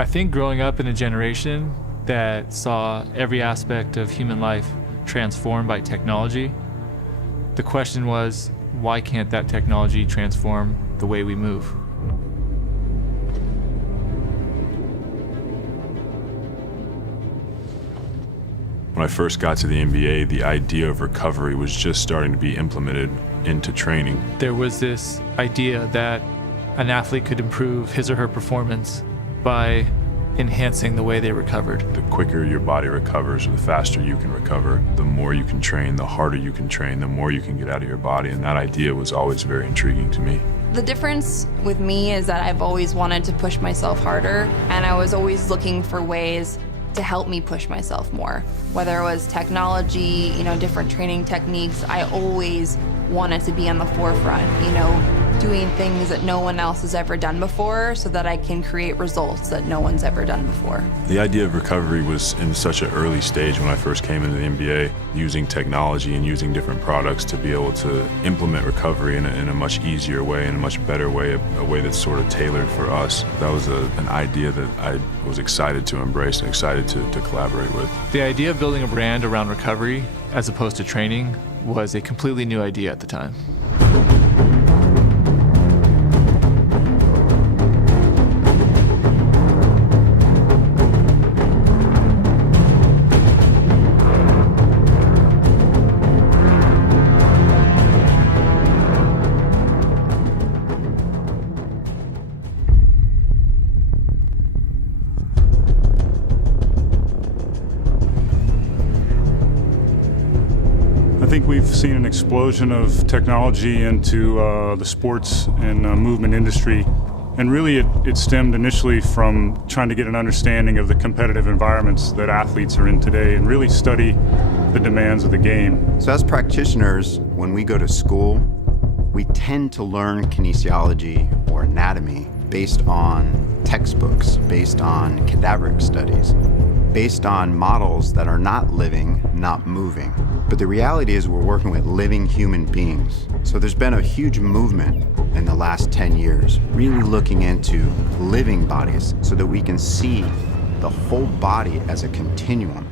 I think growing up in a generation that saw every aspect of human life transformed by technology, the question was, why can't that technology transform the way we move? When I first got to the NBA, the idea of recovery was just starting to be implemented into training. There was this idea that an athlete could improve his or her performance by enhancing the way they recovered. The quicker your body recovers, or the faster you can recover, the more you can train, the harder you can train, the more you can get out of your body, and that idea was always very intriguing to me. The difference with me is that I've always wanted to push myself harder, and I was always looking for ways to help me push myself more. Whether it was technology, different training techniques, I always wanted to be on the forefront, doing things that no one else has ever done before so that I can create results that no one's ever done before. The idea of recovery was in such an early stage when I first came into the NBA, using technology and using different products to be able to implement recovery in a much easier way, in a much better way, a way that's sort of tailored for us. That was an idea that I was excited to embrace and excited to collaborate with. The idea of building a brand around recovery as opposed to training was a completely new idea at the time. I think we've seen an explosion of technology into the sports and movement industry, and really it stemmed initially from trying to get an understanding of the competitive environments that athletes are in today and really study the demands of the game. So as practitioners, when we go to school, we tend to learn kinesiology or anatomy based on textbooks, based on cadaveric studies, based on models that are not living, not moving. But the reality is we're working with living human beings. So there's been a huge movement in the last 10 years, really looking into living bodies so that we can see the whole body as a continuum.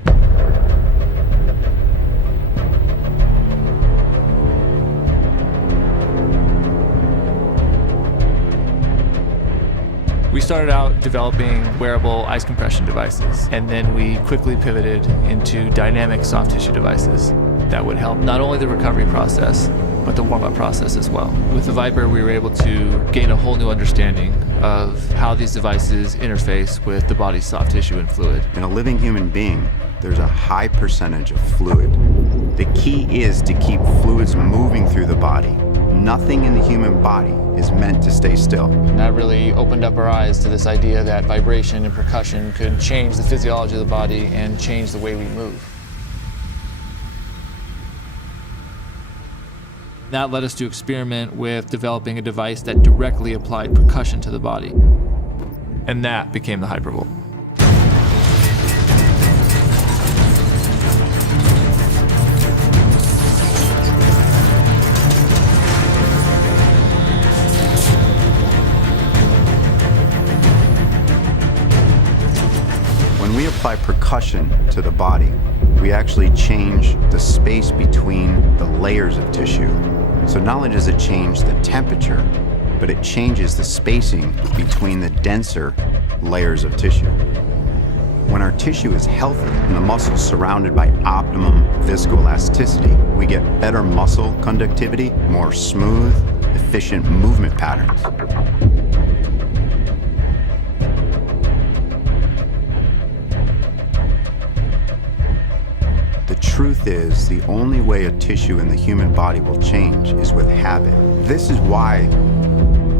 We started out developing wearable ice compression devices, and then we quickly pivoted into dynamic soft tissue devices that would help not only the recovery process, but the warm-up process as well. With the Viper, we were able to gain a whole new understanding of how these devices interface with the body's soft tissue and fluid. In a living human being, there's a high percentage of fluid. The key is to keep fluids moving through the body. Nothing in the human body is meant to stay still. That really opened up our eyes to this idea that vibration and percussion could change the physiology of the body and change the way we move. That led us to experiment with developing a device that directly applied percussion to the body. And that became the Hypervolt. When we apply percussion to the body, we actually change the space between the layers of tissue. So not only does it change the temperature, but it changes the spacing between the denser layers of tissue. When our tissue is healthy and the muscles surrounded by optimum viscoelasticity, we get better muscle conductivity, more smooth, efficient movement patterns. The truth is, the only way a tissue in the human body will change is with habit. This is why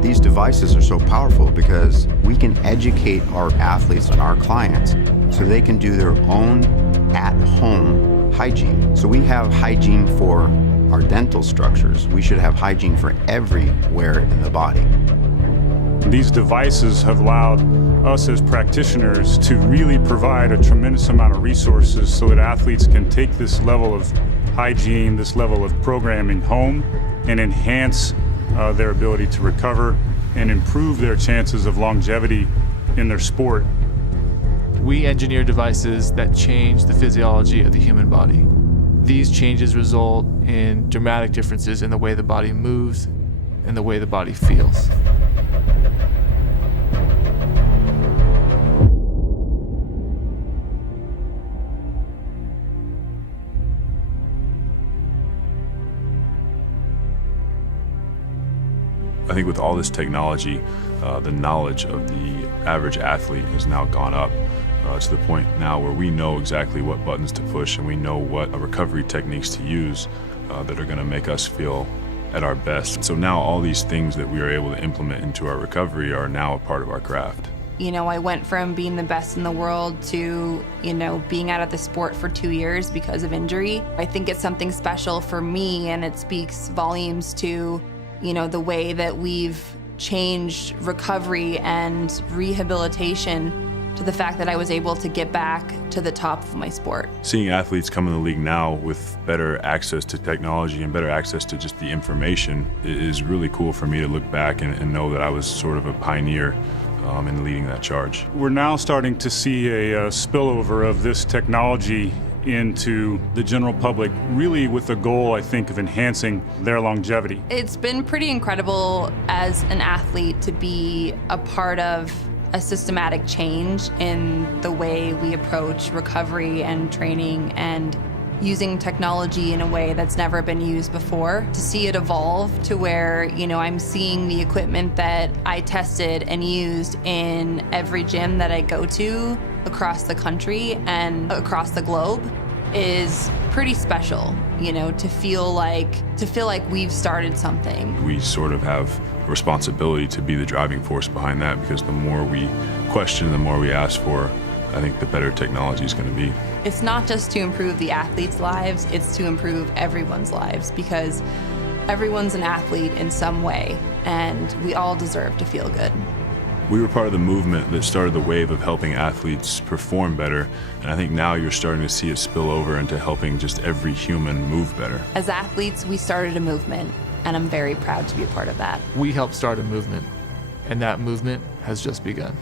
these devices are so powerful, because we can educate our athletes and our clients so they can do their own at-home hygiene. So we have hygiene for our dental structures. We should have hygiene for everywhere in the body. These devices have allowed us as practitioners to really provide a tremendous amount of resources so that athletes can take this level of hygiene, this level of programming home, and enhance their ability to recover and improve their chances of longevity in their sport We engineer devices that change the physiology of the human body. These changes result in dramatic differences in the way the body moves and the way the body feels. I think with all this technology, the knowledge of the average athlete has now gone up to the point now where we know exactly what buttons to push and we know what recovery techniques to use that are going to make us feel at our best. So now all these things that we are able to implement into our recovery are now a part of our craft. You know, I went from being the best in the world to, being out of the sport for 2 years because of injury. I think it's something special for me, and it speaks volumes to the way that we've changed recovery and rehabilitation to the fact that I was able to get back to the top of my sport. Seeing athletes come in the league now with better access to technology and better access to just the information is really cool for me to look back and know that I was sort of a pioneer in leading that charge. We're now starting to see a spillover of this technology into the general public, really with the goal, I think, of enhancing their longevity. It's been pretty incredible as an athlete to be a part of a systematic change in the way we approach recovery and training and using technology in a way that's never been used before. To see it evolve to where, I'm seeing the equipment that I tested and used in every gym that I go to across the country and across the globe is pretty special, to feel like we've started something. We sort of have a responsibility to be the driving force behind that, because the more we question, the more we ask for, I think the better technology is going to be. It's not just to improve the athletes' lives, it's to improve everyone's lives, because everyone's an athlete in some way, and we all deserve to feel good. We were part of the movement that started the wave of helping athletes perform better, and I think now you're starting to see it spill over into helping just every human move better. As athletes, we started a movement, and I'm very proud to be a part of that. We helped start a movement, and that movement has just begun.